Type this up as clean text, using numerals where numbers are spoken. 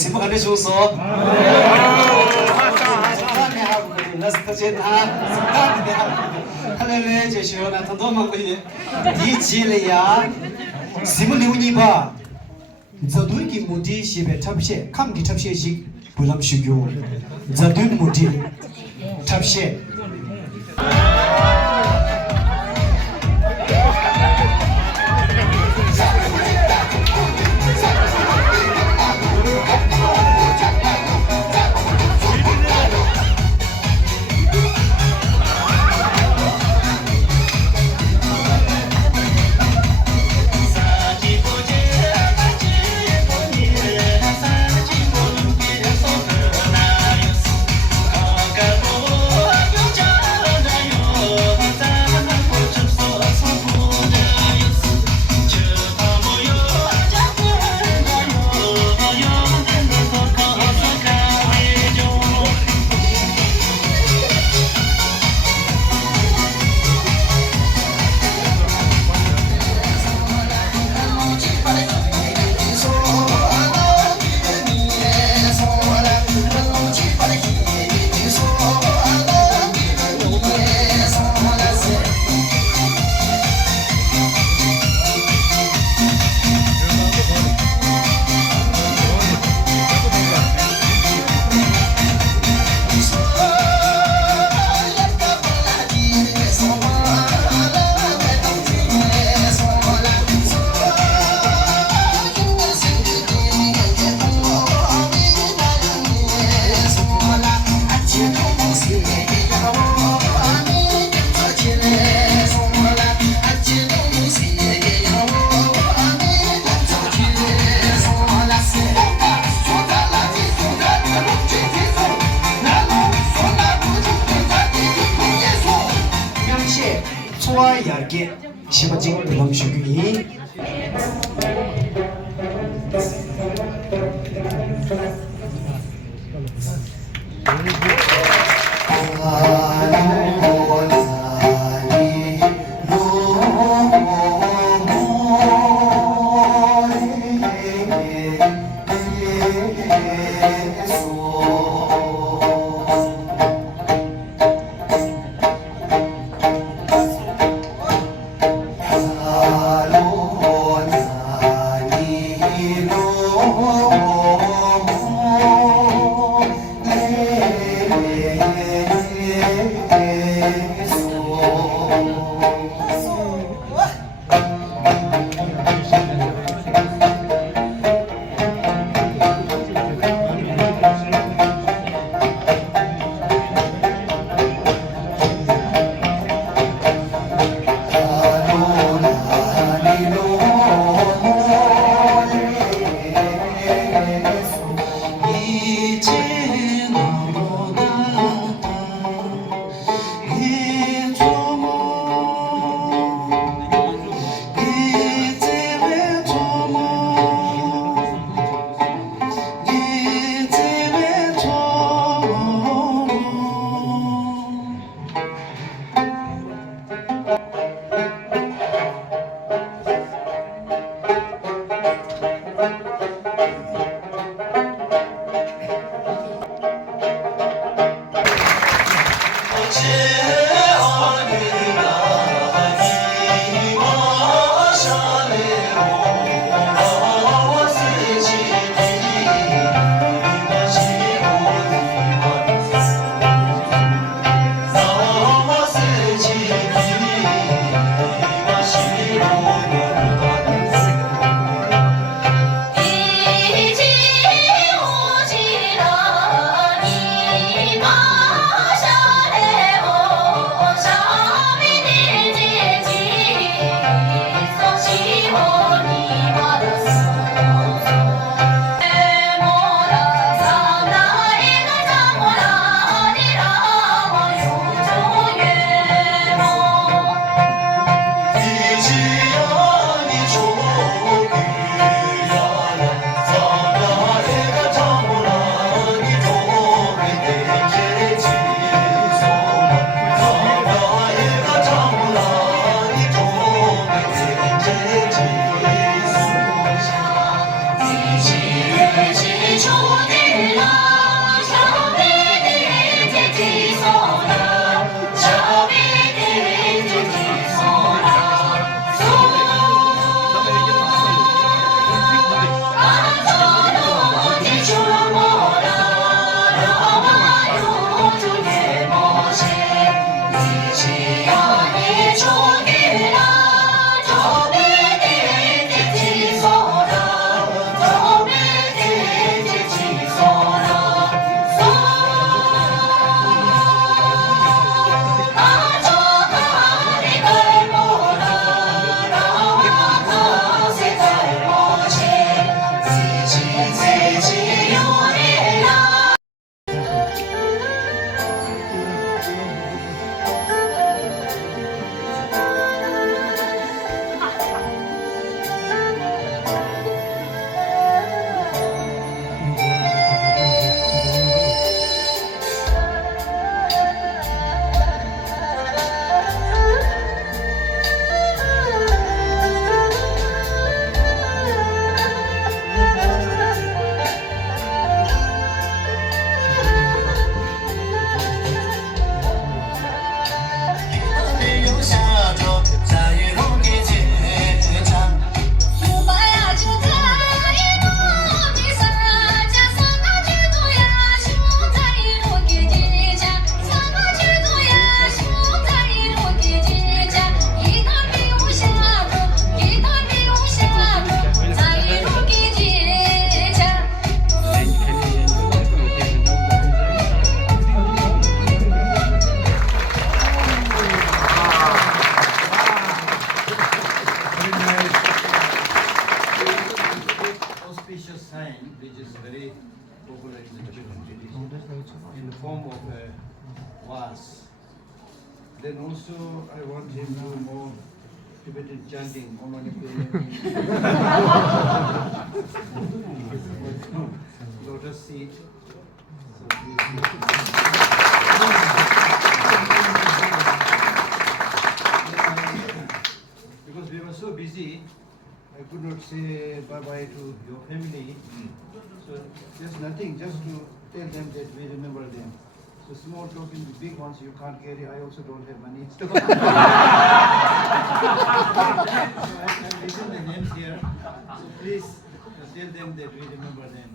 simpan itu so. Simpan ni aku ni nasta cina, simpan ni aku. Kalau le jadi orang tu dua mahu ni, di Chile ya, simpan ni ba. Jadui ki mudi siapa tapse, kam ki tapse sih bulam syukur. Jadui mudi tapse. 소아야게 시바징 부lamsyukuri. very popular in the Tibetan tradition in the form of a vase. Then also I want him to do more Tibetan chanting. Om Mani Padme. Lotus seed. So because we were so busy, I could not say bye-bye to your family. So there's nothing, just to tell them that we remember them. So small token, the big ones you can't carry. I also don't have money. So I've written the names here. So please tell them that we remember them.